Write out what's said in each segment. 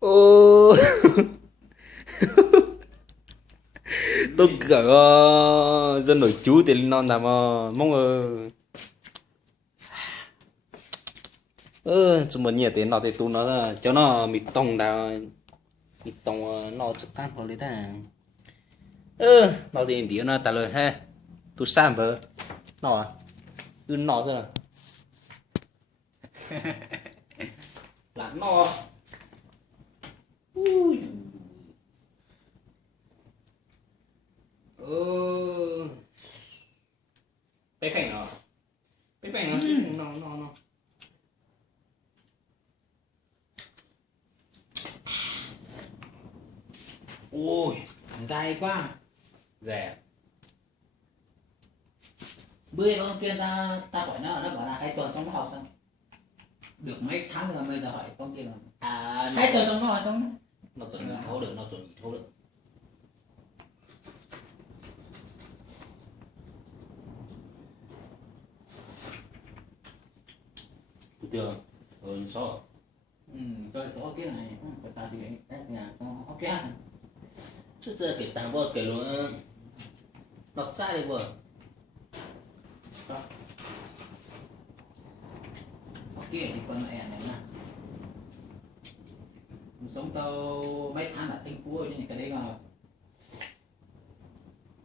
Ô, tôi cỡ dân nổi chú tiền non làm mong chúng mình nhiều tiền nó thì tụi nó cho nó mịt tông đào mịt tông nó chắc chắn hồi đấy ta nó thì tí nó trả lời ha tôi sang vợ nó nó thôi là nó ui cái phèn nó cái phèn nó ui Dài quá. rẻ Bữa con kia ta hỏi nó bảo là 2 tuần xong nó học xong. Được mấy tháng rồi bây giờ hỏi con kia là à 2 tuần xong nó học xong. nó tuần thấu được nó tuần nhị thấu được chưa rồi sao Rồi số kia này của ta thì cái nhà con học kia. chứ giờ cái tàng bơ cái luôn nó sai được vừa Học kia thì con mẹ này nè. Sống tao mấy tháng ở thành phố rồi nhưng cái đấy là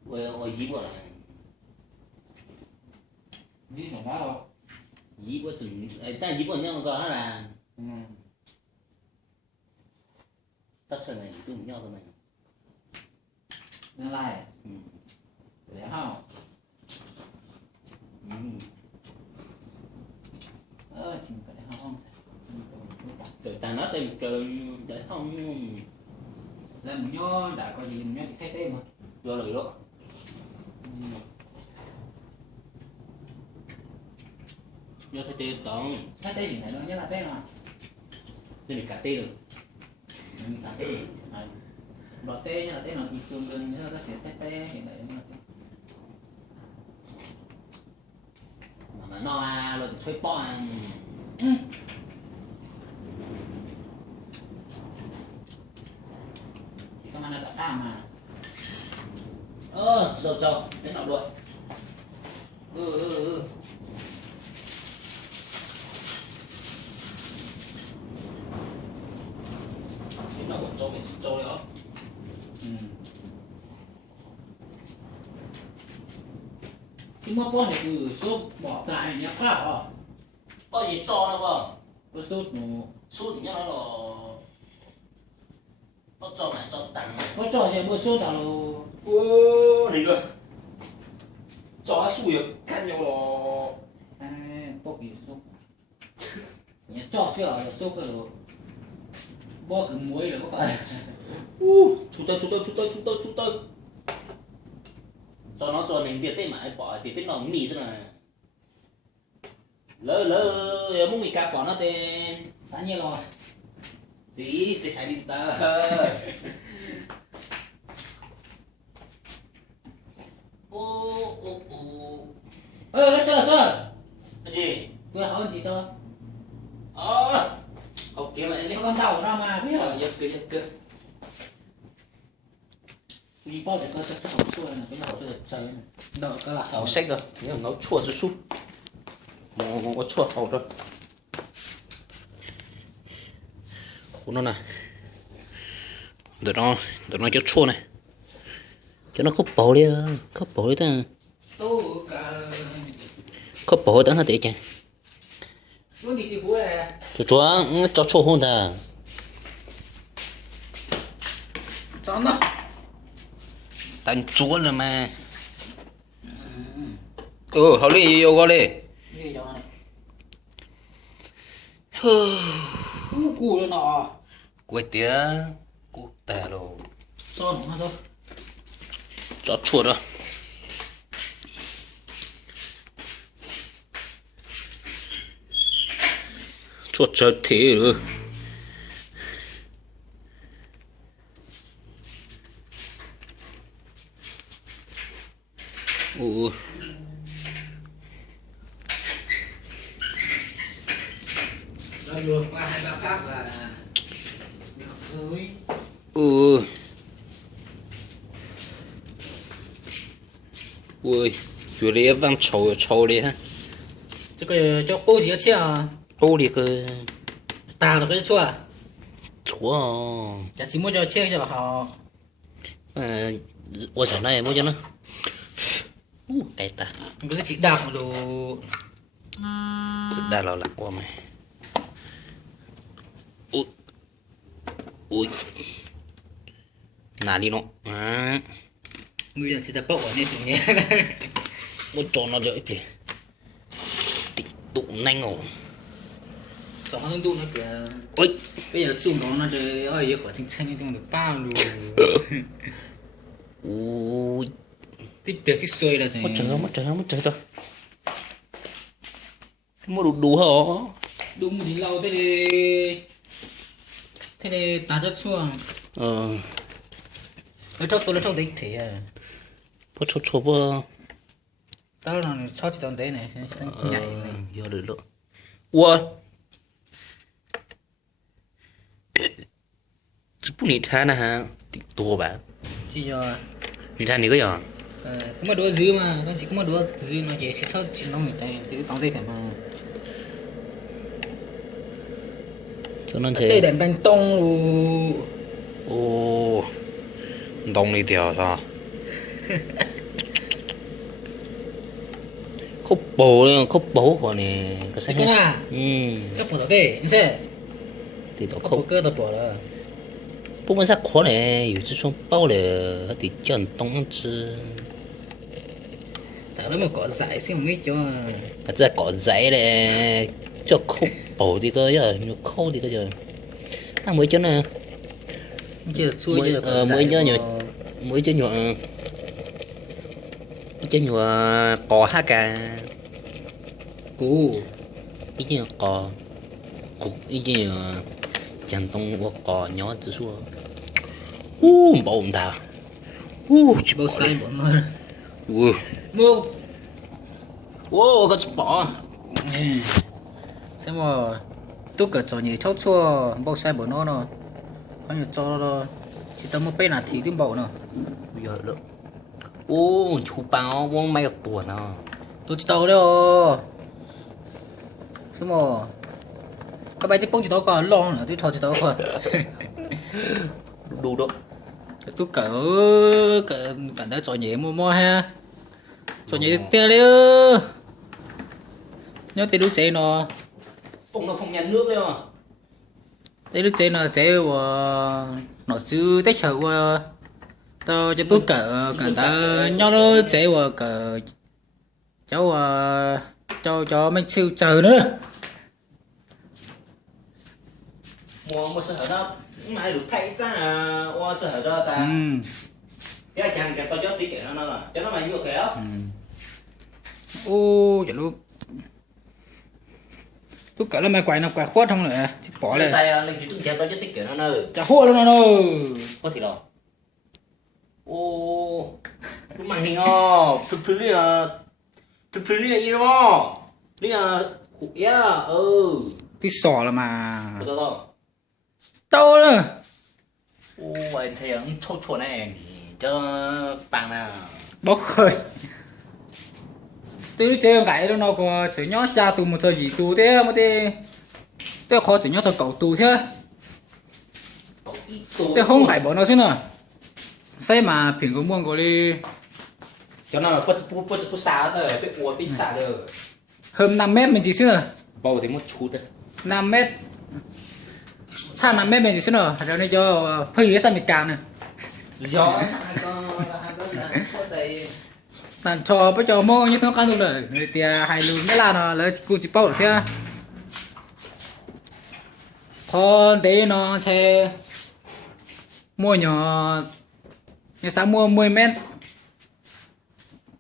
vừa dí vừa này đi thằng đó đâu. dí vừa chừng ta dí vừa nhau có là tất nhiên này tôi nhau thôi mày Nên lại để không chỉ phải để không trời ta nói tên trời để không là một nhó đã có gì một nhó thì thấy đấy mà vô lời đó vô thấy tên tổng thấy đấy thì phải nói nhớ là đấy mà nên cả tên rồi cả đấy bỏ tê như là tê nó thì thường gần như là ta sẽ thấy tê hiện tại như là tê mà nó rồi chơi po chỉ có mà là đã mà sâu sâu đến nào đuổi đến nào bọn trâu mình trâu đấy không cái mua con này cứ số bỏ lại nhá phá à có gì cho nó không có số nó sút nhá nó cho mày cho tặng mày có trò gì mua số nào thì cơ cho nó xui được khăn nhau nó có bị số nhá trò chưa số cái bỏ cái muối rồi có cả chú tôi cho nó cho mình tiệt tên mà bỏ tiệt tên nó mì thế này lỡ muốn mì cà bỏ nó tên sáng như rồi gì chỉ hay đi tờ chờ cái gì vừa hỏi gì thôi học kiếm lại đi con tàu ra mà biết rồi giật cứ đi bao giờ tôi sẽ học xuôi là cái nào tôi chơi đợi cái là học sách rồi nếu nó chua rồi sút nó chua hầu rồi nó này để nó cho chua này cho nó khóc bổ đi ta tôi cả khóc bổ tao hết để chả muốn đi chơi cuối này cho chua hơn ta chọn đó tàn chúa rồi mà hầu đi yêu qua đi đi chỗ này cù rồi nọ quay tía cụ tè rồi cho nó thôi cho chua rồi chua chơi thế rồi rồi luộc qua 2-3 phát là Ừ. Ui, chú đi văng trầu đi ha. Chứ cái cho cô gì chứ à? Ô đi cơ. Tao được cái chua à? Chúa. Chả chỉ muốn cho chia cho họ. À, ủa sao này mua cho nó. Cái ta. Cái chỉ đạp đồ. Đã là lạc qua mày. Ui. Ui. Nà đi nó. À. Người dân chỉ tập bộ ở đây chủ nghĩa. Muốn cho nó đỡ kìa. Tị tụ nhanh ổ. Tổng nó tụ nó kìa. Ui. Bây giờ chuông đó nó chơi ơi giờ khỏi chính tranh như trong được bao luôn. Ui. Tiếp việc cái xuôi là gì? Mất trời thôi. Mua đủ hả? Đúng một gì lâu thế đi. Thế đi ta rất chuông. Nó trong đấy thế à. Có chốt bơ. Tao nó cho chỉ trong đấy này, nó sẽ nhảy này. Giờ được rồi. Ủa. Chứ bố nị thà nè hả? Tị tùa bà. Chỉ cho Nị thà nị có giờ? có mà đũa dư mà, nó chỉ có mà đũa dư nó chỉ cho chỉ nó người ta chỉ tao đây thế mà. Cho nên Đây thế. đèn bánh tông. Ồ. Đông đi tiểu sao? Khúc bố của nè. Cái nào? Cái bỏ cái, anh sẽ. Thì nó Có khúc. bộ cơ tập bỏ rồi. Bố mình sẽ khó nè. Dù chứ xong bao nè. Thì chân đông chứ. Tại nó mà có giải xem mấy cho. Mà ra có giấy nè. Cho khúc bố thì cơ giờ. Nhưng khâu thì cơ giờ. À mới cho nè. Chưa chui chưa có mới nhớ nhờ. giải. Mới cho nhọ. Cho nhọ cò ha cả. Cú. Ý như cò. Cục ý như chẳng tông của cò nhỏ từ xua. Bộ ông ta. Chỉ Bao sai bọn nó. Mua. Có chút bỏ. Xem mà tôi cả trò nhảy chốt chua bao sai bọn nó. Có nhiều cho chỉ tao một bên là thì tiếng bộ nữa. Giờ được. Chú báo bông may gặp tuần à. Tôi chỉ tao đâu. Xem mà các bạn tiếp bông chỉ tao còn lon nữa tôi cho chỉ tao còn. Đủ đó. Tôi cả đã trò nhảy mua ha. Trò nhảy tiêu liêu. Nhớ tiền đứa trẻ nó. Phong nhà nước đấy mà. Đấy đứa trẻ nó trẻ nó chứ tết chờ tao cho tôi cả ta nhau đó trẻ cả cháu cho mấy siêu chờ nữa. Mua sở hở đó. Mà được thay ra là mua sở hở đó ta. Cái chẳng cái tao cho chỉ kể nó là cho nó mày vô kể không? Ô chả lúc tôi cả là mày quay nó quay khuất không nữa chỉ bỏ lại Tay lên chỉ tao cho chỉ kể nó nơi. chả hua luôn nó Có thì đâu. Lúc màn hình à, phứ đi đi đó. Đi à, yeah, cái sò là mà Đâu. tao nữa Anh thấy ông chốt này cho bằng nào. bốc khơi tôi chơi cái đó nó có chỉ nhót xa tù một thời gì tù thế mà thế tôi khó chỉ nhót cho cậu tù thế tôi không phải bỏ nó chứ nữa xây mà phiền của muôn của đi Cho nó bớt xa thôi, cái ua tí xa được. hơn 5 mét mình chỉ xưa Bầu thì một chút đấy. 5 mét xa 5 mét mình chỉ xưa nữa rồi này cho hơi ghé sang nhiệt càng này Gió tàn cho bây giờ mua như thế nó luôn rồi người tia hai lùn mới là nó lấy cụ chỉ bao thế con tí nó sẽ mua nhỏ như sáng mua 10 mét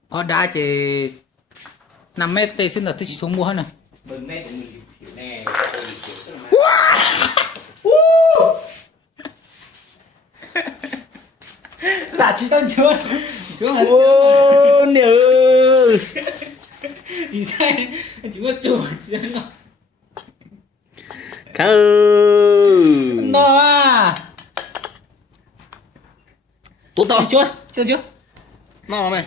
có đá chỉ 5 mét đây xin là tôi chỉ xuống mua hết này 10 mét của mình hiểu nè. giả chỉ tao chưa Nhớ. chỉ sai chỉ có chủ chỉ nó Khâu. nó à tụt to chưa nó mày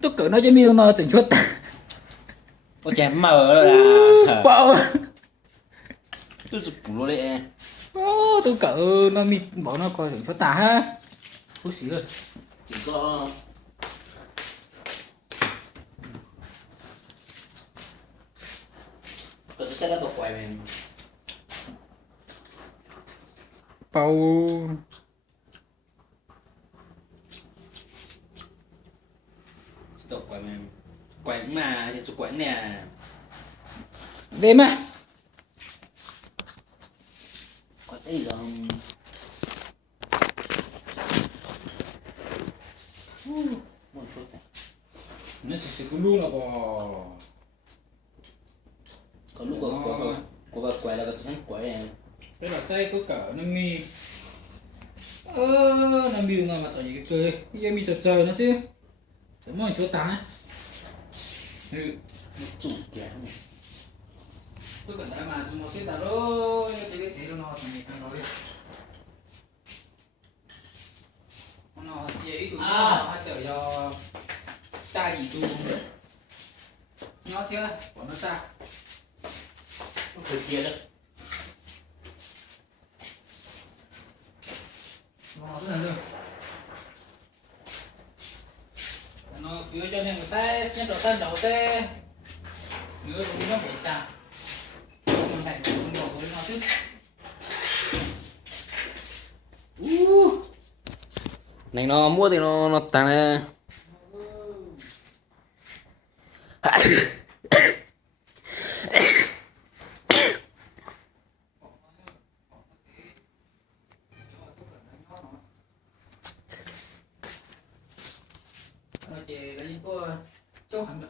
tôi cỡ nó cho mi nó chỉnh chuột có chém mở là bao tôi chụp luôn đấy tôi cỡ nó mi bỏ nó coi chỉnh chuột tả ha ui xí ơi chỉ có tôi sẽ là tổ quay mình bao tổ quay mình quay mà hiện chụp quay nè đêm à có gì rồi một chút này nó chỉ có luôn là bò có lúc có vật quay là có sáng quay em đây là say có cỡ nó mi nó mi mà chọn những cái cười giờ mi chờ nó xíu sẽ mong chỗ tá chủ kẻ này tôi cần đã mà chúng nó xíu ta rồi cái chế nó thành gì thằng đó đi nó chỉ ít tụi nó chờ cho xa gì tụi nhót chưa bọn nó xa không phải kia đâu nó rất là lương nó cứ cho nên một xe nhất độ thân đầu tê nữa cũng nó bổ tà mình phải cùng đổ với nó chứ này nó mua thì nó tàn nè nó chỉ là những cô chỗ hẳn